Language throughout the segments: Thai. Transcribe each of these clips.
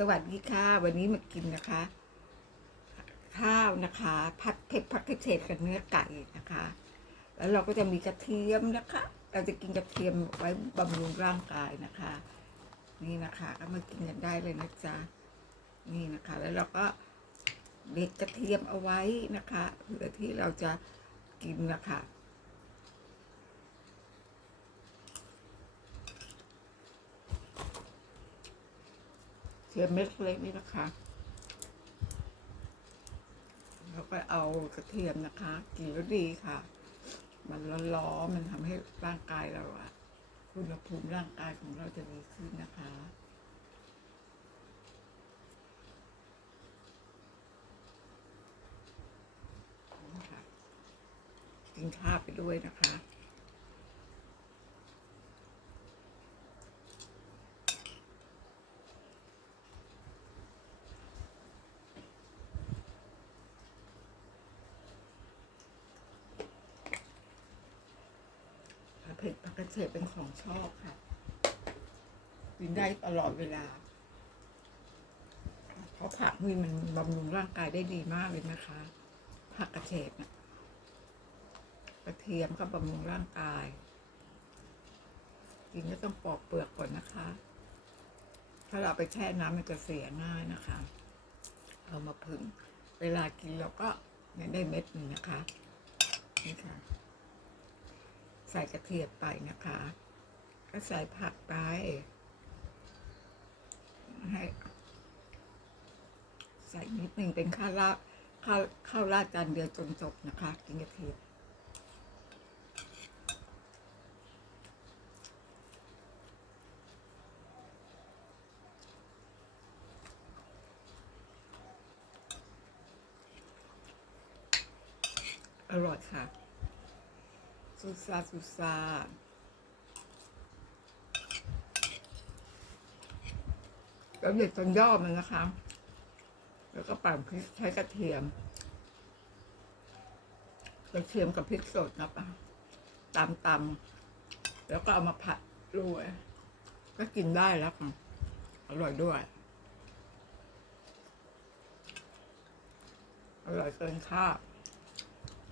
สวัสดีค่ะ วันนี้มากินนะคะ ข้าวนะคะผัดเผ็ดผัดเผ็ดเผ็ดกับเนื้อไก่นะคะ แล้วเราก็จะมีกระเทียมนะคะ เราจะกินกระเทียมไว้บำรุงร่างกายนะคะ นี่นะคะก็มากินกันได้เลยนะจ๊ะนี่นะคะ แล้วเราก็เด็ดกระเทียมเอาไว้นะคะเพื่อที่เราจะกินนะคะ เทมเม็ดเล็กนี่นะคะแล้วก็เอากระเทียมนะคะกินแล้วดีค่ะ มันร้อนๆมันทำให้ร่างกายเราอะคุณภูมิร่างกายของเราจะดีขึ้นนะคะกินข้าวไปด้วยนะคะ ผัดเผ็ดผักกระเฉดเป็นของชอบค่ะ กินได้ตลอดเวลา เพราะผักนี่มันบำรุงร่างกายได้ดีมากเลยนะคะ ผักกระเฉดนะกระเทียมก็บำรุงร่างกาย กินก็ต้องปอกเปลือกก่อนนะคะ ถ้าเราไปแช่น้ำมันจะเสียง่ายนะคะเอามาผึ่ง เวลากินเราก็ได้เม็ดหนึ่งนะคะ นี่ค่ะ ใส่กระเทียมไปนะคะ ก็ใส่ผักไป ให้ ใส่นิดหนึ่งเป็นข้าวราดข้าวข้าวราดจานเดียวจนจบนะคะ กินกระเทียมอร่อยค่ะ ซูซาซูซาแล้วเด็ดจนย่อมันนะคะ แล้วก็ปั่นพริกใช้กระเทียม กระเทียมกับพริกสดนะคะตำตำแล้วก็เอามาผัดด้วยก็กินได้แล้วค่ะ อร่อยด้วย อร่อยเกินคาด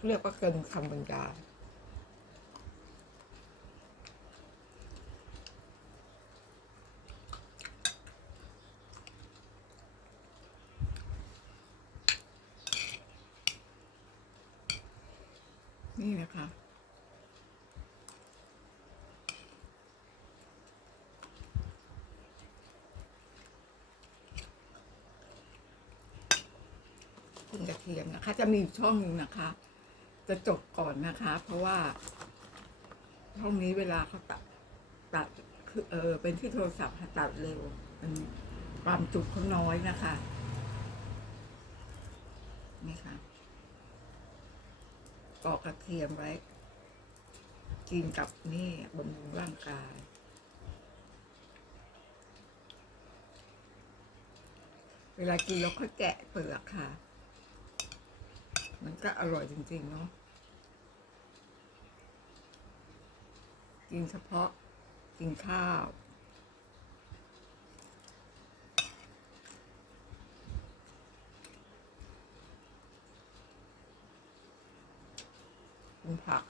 เรียกว่าเกินคำบรรยาย นี่นะคะ คุณกระ เทียมนะคะ จะมีช่องหนึงนะคะ จะจบก่อนนะคะ เพราะว่าช่องนี้เวลาเขาตัดตัดคือเออเป็นที่โทรศัพท์ตัดเร็วมันความจุเขาน้อยนะคะนี่ค่ะปอกกระเทียมไว้ กินกับนี่บำรุงร่างกายเวลากินเราค่อยแกะเปลือกค่ะ มันก็อร่อยจริง ๆ เนาะกินเฉพาะกินข้าว กินผัก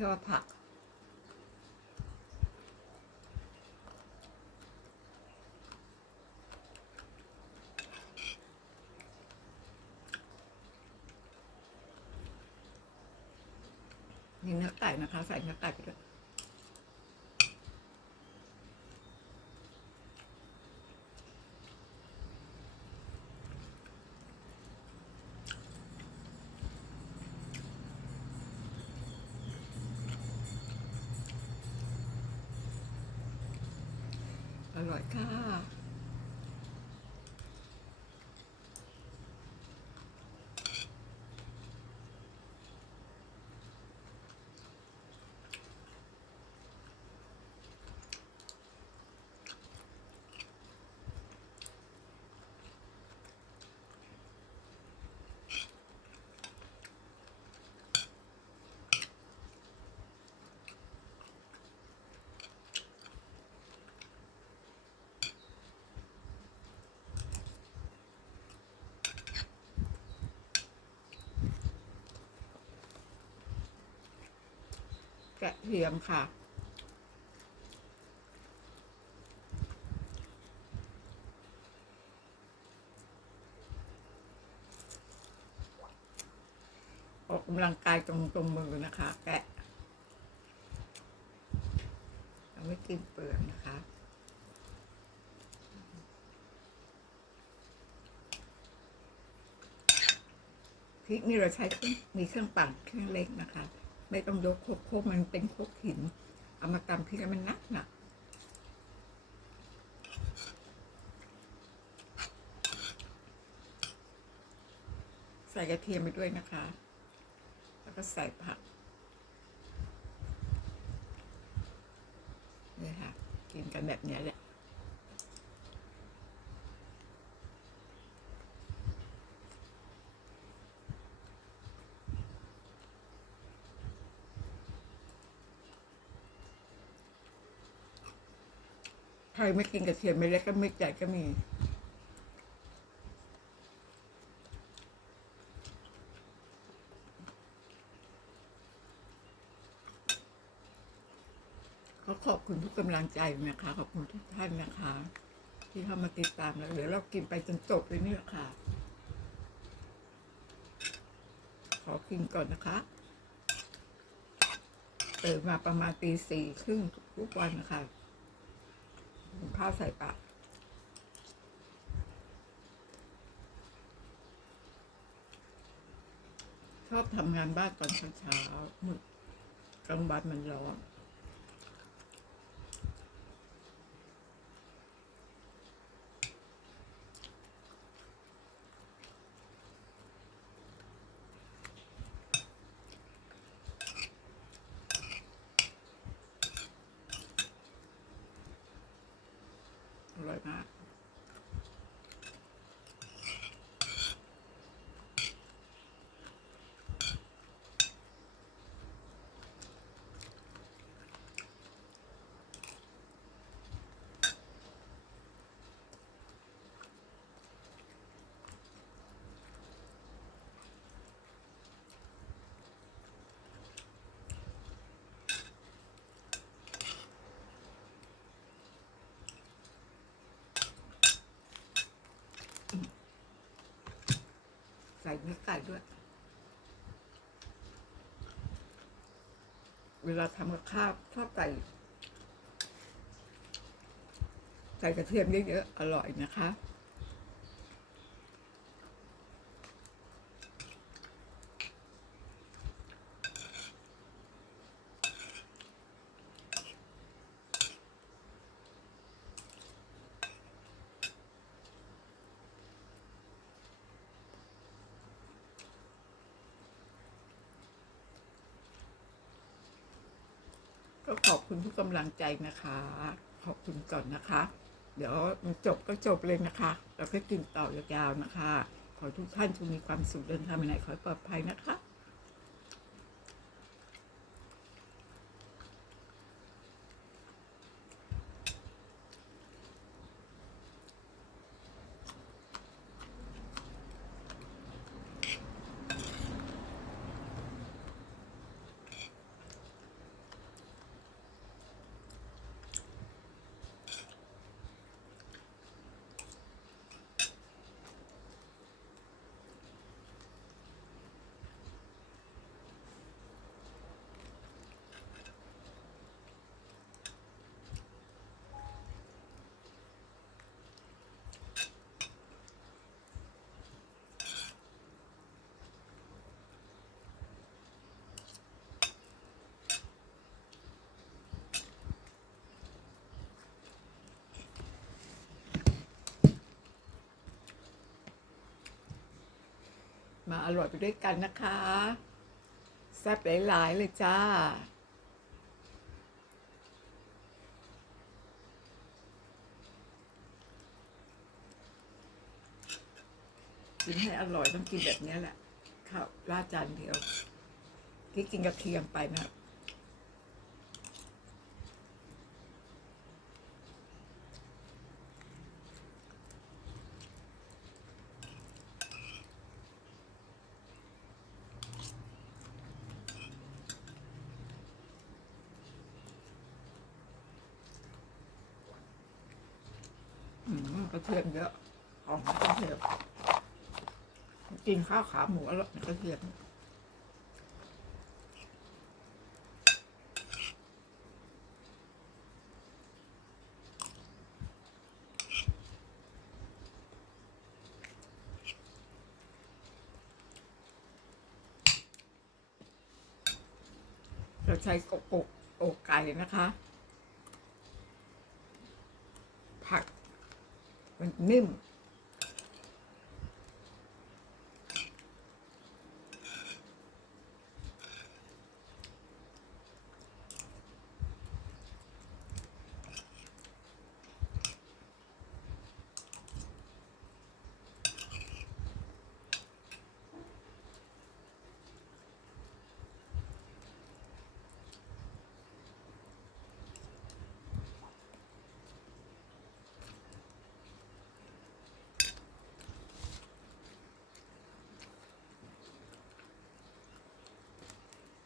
ยอดผัก มีเนื้อไก่นะคะ ใส่เนื้อไก่ไปด้วยอร่อยค่ะ กระเทียมค่ะ ออกกำลังกายตรงตรงมือนะคะ แกะเราไม่กินเปลือกนะคะพริกนี่เราใช้เครื่องมีเครื่องปั่นเครื่องเล็กนะคะ ไม่ต้องยกโคกโคกมันเป็นโคกหิน เอามาตำพริกมันนักหนักใส่กระเทียมไปด้วยนะคะ แล้วก็ใส่ผักนี่ค่ะ กินกันแบบนี้แหละ ไม่กินกระเทียมไม่เล็กก็ไม่ใหญ่ก็มีขอขอบคุณทุกกำลังใจนะคะ ขอบคุณทุกท่านนะคะ ที่เข้ามาติดตามแล้วเดี๋ยวเรากินไปจนจบเลยนี่แหละค่ะ ขอกินก่อนนะคะตื่นมาประมาณตีสี่ครึ่งทุกวันนะคะ ข้าวใส่ปากชอบทำงานบ้านตอนเช้าๆมืดกลางวันมันร้อน ใส่เนื้อไก่ด้วย เวลาทำกับข้าวชอบใส่ใส่กระเทียมเยอะๆอร่อยนะคะ ก็ขอบคุณทุกกำลังใจนะคะ ขอบคุณก่อนนะคะ เดี๋ยวมันจบก็จบเลยนะคะ เราก็กินต่อยาวๆนะคะ ขอทุกท่านจงมีความสุขเดินทางไปไหนขอปลอดภัยนะคะ มาอร่อยไปด้วยกันนะคะแซ่บหลาย ๆ เลยจ้า กินให้อร่อยต้องกินแบบนี้แหละข้าวราดจานเดียว ที่กินกระเทียมไปนะ กระเทียมเยอะหอมกระเทียมกินข้าวขาหมูอร่อยกระเทียมเราใช้กกอกอกไก่นะคะ ผัก มั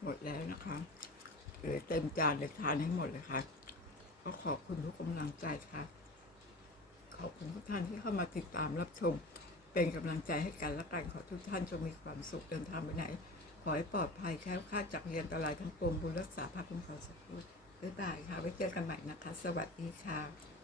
หมดแล้วนะคะเหลือเต็มจานเลยทานให้หมดเลยค่ะ ก็ขอบคุณทุกกำลังใจค่ะ ขอบคุณทุกท่านที่เข้ามาติดตามรับชม เป็นกำลังใจให้กันและกันขอทุกท่านจงมีความสุขเดินทางไปไหน ขอให้ปลอดภัยแคล้วคลาดจากเรียนอันตรายทั้งปวงบุญรักษาภาพคุ้มครองสัตว์บ๊ายบายค่ะไว้เจอกันใหม่นะคะ สวัสดีค่ะ